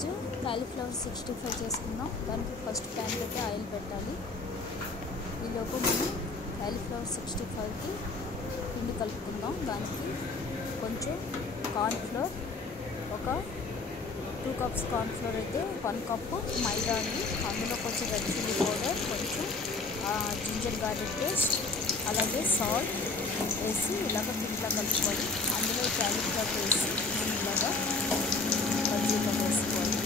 ఈరోజు కాలీఫ్లవర్ 65 చేసుకుందాం. దానికి ఫస్ట్ ప్యాన్ పెట్టి ఆయిల్ పెట్టాలి. ఈలోపు మనం కాలీఫ్లవర్ 65కి పిండి కలుపుకుందాం. దానికి కొంచెం కార్న్ఫ్లోర్, ఒక 2 కప్స్ కార్న్ఫ్లోర్ అయితే 1 కప్పు మైదా అండి. అందులో కొంచెం రెడ్ చిల్లీ పౌడర్, కొంచెం జింజర్ గార్లిక్ పేస్ట్, అలాగే సాల్ట్ వేసి ఇలాగ పిండిలా కలుపుకోవాలి. అందులో కాలీఫ్లవర్ వేసి మనం ఇలాగా బజ్జీగా వేసుకోవాలి.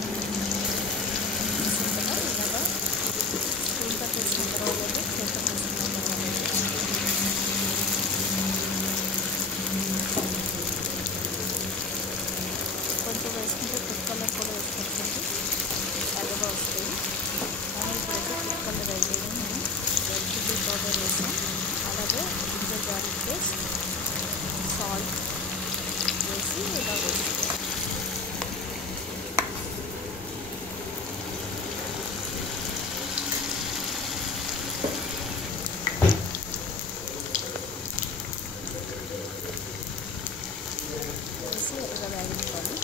ఇలాగా స్పూన్ వేసిన తర్వాత చేత వేసుకున్న తర్వాత కొంచెం వేసుకుంటే ఫుడ్ కలర్ కూడా వేసుకోవచ్చు, ఎర్రగా వస్తాయి. కానీ ఇప్పుడైతే ఫుడ్ కలర్ అయితే నేను రెడ్ చిల్లీ పౌడర్ వేసాం, అలాగే జింజర్ గార్లిక్ పేస్ట్, సాల్ట్ వేసి ఇలా వేసుకోవాలి. వేసి ఎర్రగా వేగించాలి.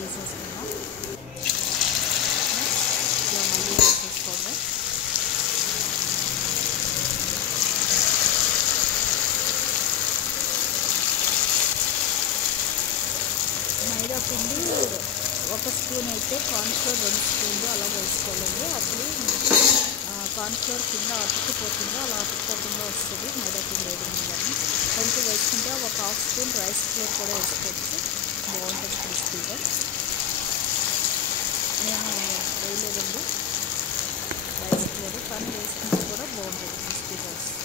తీసేసుకున్నాం. ఇలా మళ్ళీ వేసేసుకోండి. మైదా పిండి 1 స్పూన్ అయితే కార్న్ఫ్లోర్ 2 స్పూన్లు అలా వేసుకోవాలండి. అప్పుడు కార్న్ఫ్లోర్ కింద అతుక్కుపోతుందో అలా అతుక్కోకుండా వస్తుంది మైదా పిండి వేయడం వల్ల. కొంచెం వేసుకుంటే ఒక 1/2 స్పూన్ రైస్ ఫ్లోర్ కూడా వేసుకోవచ్చు, బాగుంటుంది క్రిస్పీగా. నేను వేయలేదండి రైస్ ఫ్లోర్, కానీ వేసుకుంటే కూడా బాగుంటుంది క్రిస్పీగా వస్తుంది.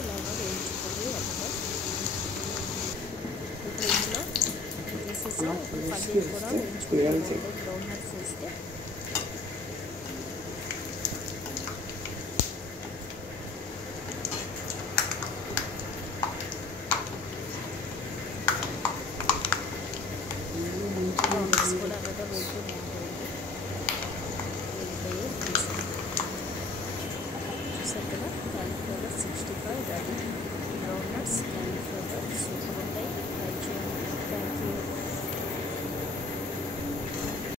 ఇలాగా వేయించుకోవాలి ఎర్రగా. ఇప్పుడు ఇందులో వేసేసి పన్నీర్ కూడా వేయించుకోవాలి. బ్రౌన్ నట్స్ వేస్తే కూడా ఎర్రగా వేస్తే బాగుంటుంది. వేగిపోయి చూసారు కదా, కాలీఫ్లవర్ 65 రెడీ.